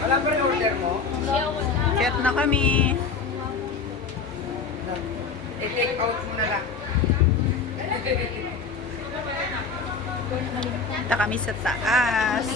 Wala pa rin order mo? Kaya na kami. I-take out mo na lang. Punta kami sa taas.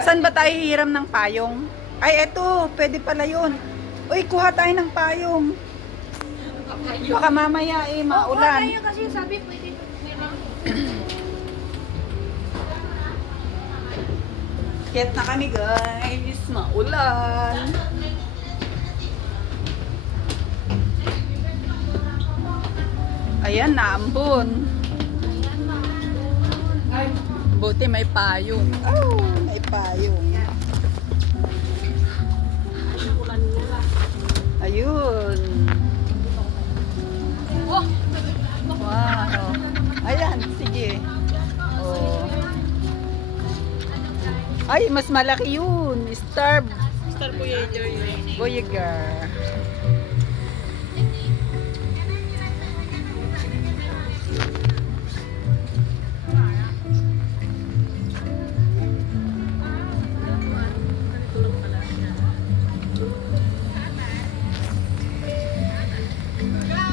Saan ba tayo hiram ng payong? Ay, eto. Pwede pala yun. Uy, kuha tayo ng payong. Baka mamaya maulan. Oo, kasi sabi pwede. Kaya na kami guys. Maulan. Ayan, naambon. Buti may payong. Oh, may payong. Ayun. Wow. Ayan, sige. Oh. Ay, mas malaki yun. Star Voyager. Voyager.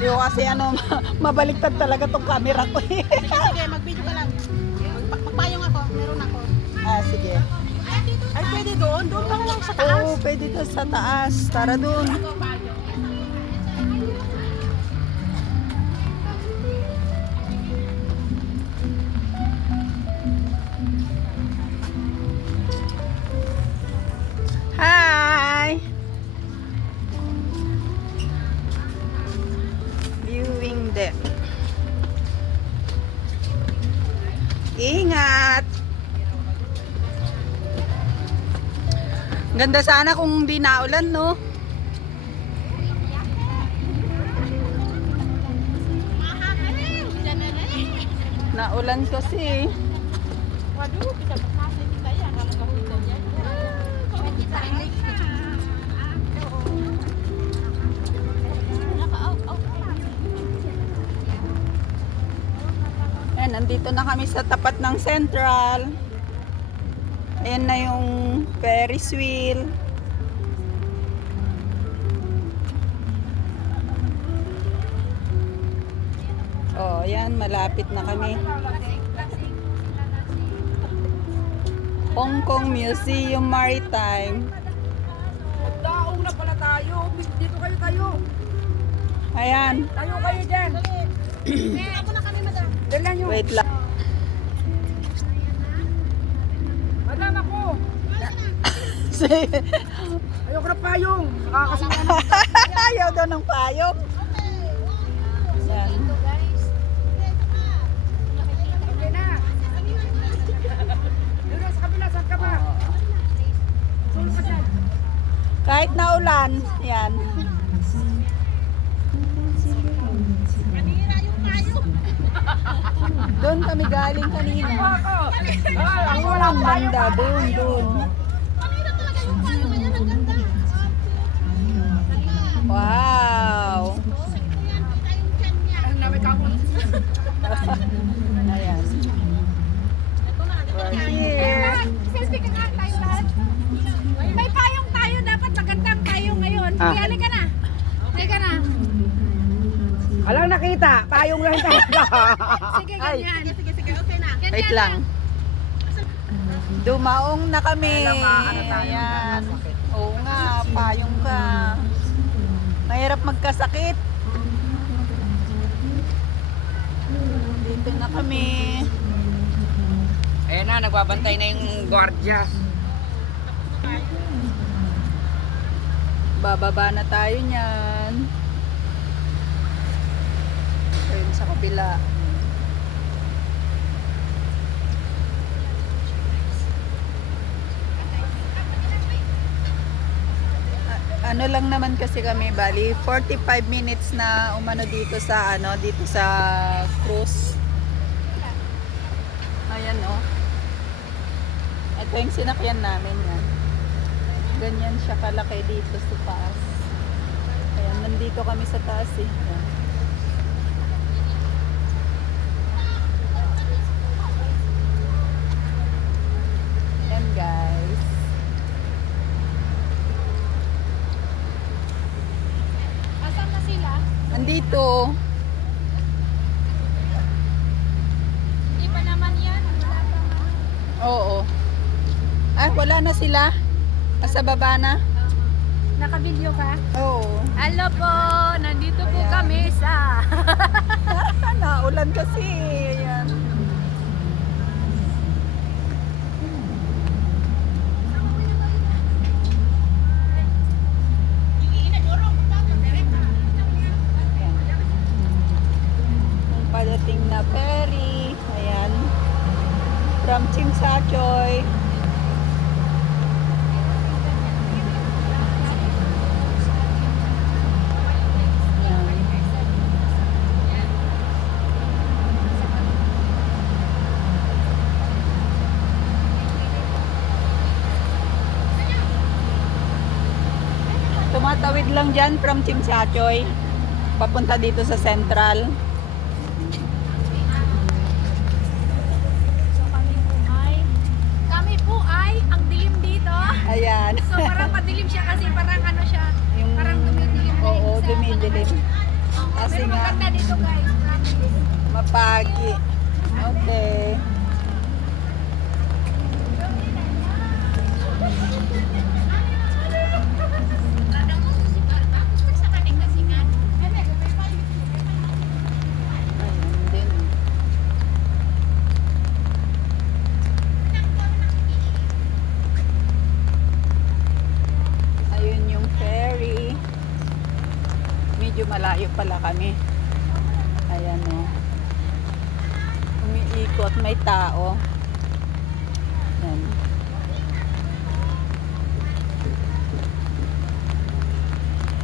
Di ko kasi mabaliktad talaga tong camera ko eh. Sige, mag-video ka lang. Magpayong ako, meron ako. Ah, sige. Ay, pwede doon. Doon pa lang sa taas. Oo, pwede to sa taas. Tara dun. Hi! Viewing deck. Ingat! Ganda sana kung di naulan, no? Naulan kasi. Waduh, bisa berhasil kita ya kalau nggak hujan ya. Kalau kita ini. Ayan, nandito na kami sa tapat ng Central. Ayan na yung Ferris wheel. Oh, ayan, malapit na kami. Hong Kong Museum Maritime. Magdaong na pala tayo. Dito kayo. Ayan. Tayo kayo dyan. Ako na kami, madam. Dala nyo. Wait lang. Madam ako. Ayoko na payong. Nakakasiya na. Ayaw daw ng payong. Ayan. Okay na. Doon sa kabila. Saan ka ba? Sulong ka dyan. Kahit na ulan, yan. Doon kami galing kanina. Ako. Ay, ako wala Ang banda, doon. Kanina talaga yung payong niya, ang ganda. Wow. Ayan, kita yung chan niya. Ang namin kapon. Ayan. We're here. Selfie ka nga tayo lahat. May payong tayo, dapat magandang payong ngayon. Ah. Kaya halika na. Halika na. Walang nakita. Payong lang talaga. Sige, Ay. ganyan. Sige, okay na. Ganyan Wait lang. Dumaong na kami. tayo, Ayan. Oo nga, payong ka. Mahirap magkasakit. Dito na kami. Ayan na, nagbabantay na yung gwardiya. Bababa na tayo niyan. Ayun sa kabila. Ano lang naman kasi kami, bali 45 minutes na umano dito sa dito sa cruise. Ayan oh. Ito yung sinakyan namin yan. Ganyan siya kalaki dito sa taas. Ayan, nandito kami sa taas eh. Ayan. Ayan guys. Andito. Hindi pa naman yan. Wala pa man. Oo. Ah, wala na sila? Nasa baba na? Naka-video ka? Oo. Hello po! Nandito po Ayan. kami sa... Naulan kasi. Ayan. Yung padating na ferry. Ayan. From Chimsachoy. Tumatawid lang dyan from Chimsachoy. Papunta dito sa Central. So kami po ay ang dilim dito. Ayan. So parang madilim siya kasi parang ano siya. Yung- Parang dumidilim na Oo, yung sa- dumidilim. Kasi Pero nga, maganda dito guys. Promise. mapagi. Okay. Ayan din. Ayun yung ferry. Medyo malayo pala kami. Ayan o. Umiikot, may tao. Ayan.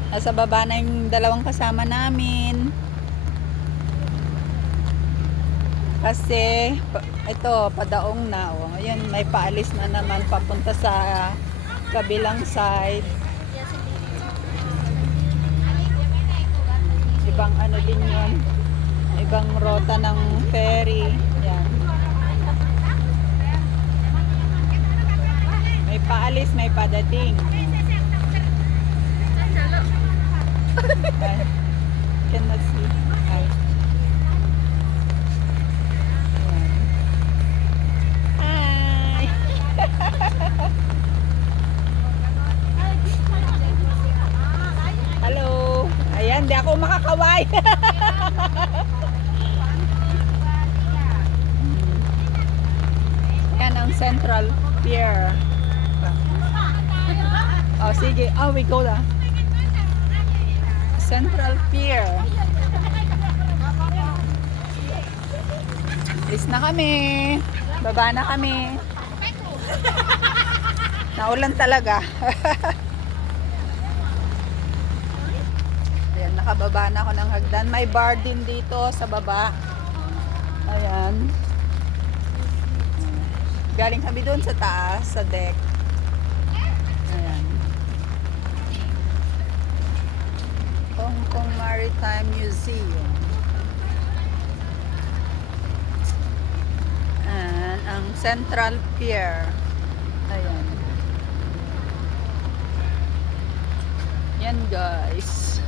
Nasa baba na yung dalawang kasama namin. Kasi, ito, padaong na. O. Ayan, may paalis na naman papunta sa kabilang side. Ibang ano din yun. Ibang rota ng ferry. Yan. May paalis, may padating. Ay, cannot see. Ay. Ayan. Hi! Hello! Ayan, di ako makakaway. Ayan ang Central Pier. Oh, sige. Oh, we go na. Central Pier. Alis na kami. Baba na kami. Naulan talaga. Ayan, nakababa na ako ng hagdan. May bar din dito sa baba. Ayan. Galing kami doon sa taas, sa deck. Ayan. Hong Kong Maritime Museum. Ayan, ang Central Pier. Ayan. Yan guys.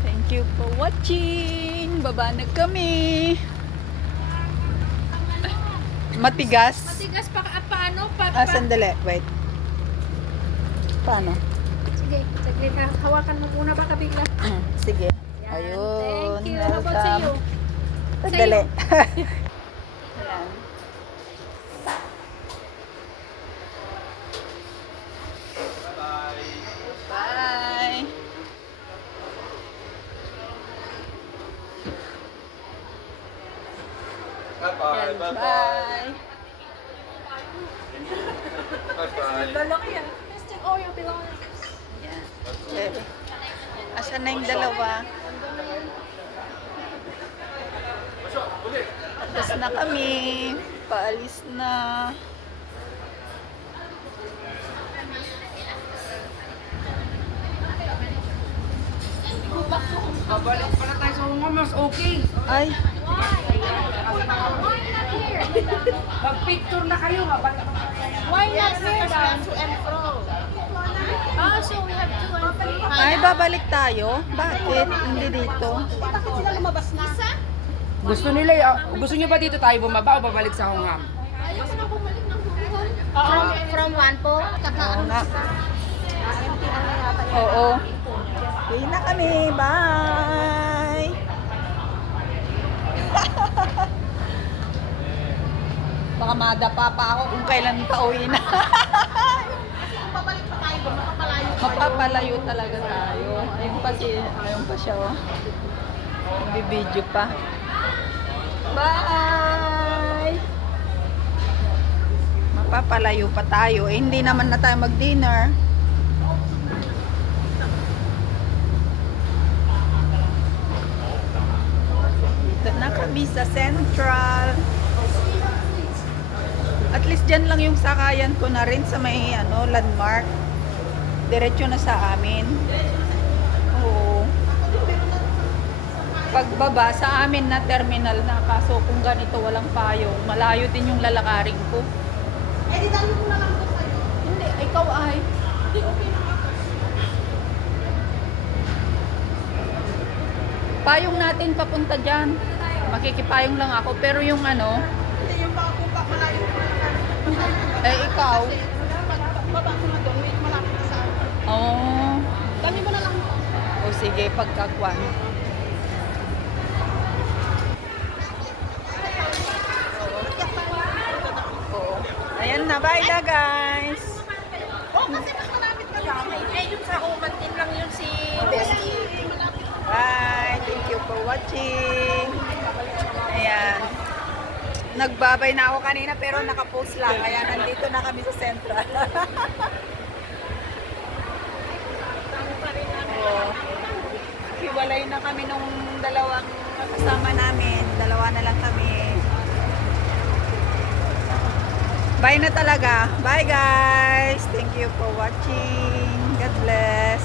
Thank you for watching. Baba na kami. Matigas. Matigas pa paano? Sandali. Wait. Paano? Sige, saglit ha. Hawakan mo muna baka bigla. Sige. Yan, Ayun. thank you. How about sa iyo? Sandali. Ayan. Bye. Bye-bye. Bye. Bye-bye. Bye. Bye-bye. Lalaki yan. Mr. Oreo belongs. Yan. Okay. Asan na yung dalawa? Tapos na kami. Paalis na. Babalik pala tayo sa Hong Kong, mas okay. Ay, Mag-picture na kayo, babalik pa tayo. Why not here? To and fro. Oh, so we have two and three. Ay, babalik tayo? Bakit? Hindi dito. Bakit sila lumabas na? Gusto nila, gusto nyo ba dito tayo bumaba o babalik sa Hongham? Ayoko na bumalik ng Hongham. From one po, tsaka Oo nga. MTR na yata yun. Oo. Uwi na kami. Bye! Baka madapa pa ako kung kailan pa uwi na. Babalik pa tayo, mapapalayo. Mapapalayo talaga tayo. Ayun pa siya, oh. Bibidyo pa. Bye! Mapapalayo pa tayo. Eh, hindi naman na tayo mag-dinner. Dito na kami sa Central. At least dyan lang yung sakayan ko na rin sa may landmark. Diretso na sa amin. Oo. Pagbaba sa amin na terminal na, kaso kung ganito walang payong, malayo din yung lalakarin ko. Eh, di dali mo na lang po sa'yo. Hindi, ikaw ay. Hindi, okay na ako. Payong natin papunta dyan. Makikipayong lang ako. Pero yung Hindi, yung baka po pa, malayo ko na lang. ikaw. Baba ko na doon, wait, malapit na sa akin. Oh. Dali mo na lang po. O sige, pagkakwan. Oo. Ayan na, bye na guys. Oh, kasi mas malapit ka lang. Eh, yung sa Oman din lang yun si Bessie. Malapit. Bye. Thank you for watching. Ayan. Nagbabay na ako kanina pero nakapost lang. Kaya nandito na kami sa Central. Oo. Hiwalay na kami nung dalawang kasama namin. Dalawa na lang kami. Bye na talaga. Bye guys. Thank you for watching. God bless.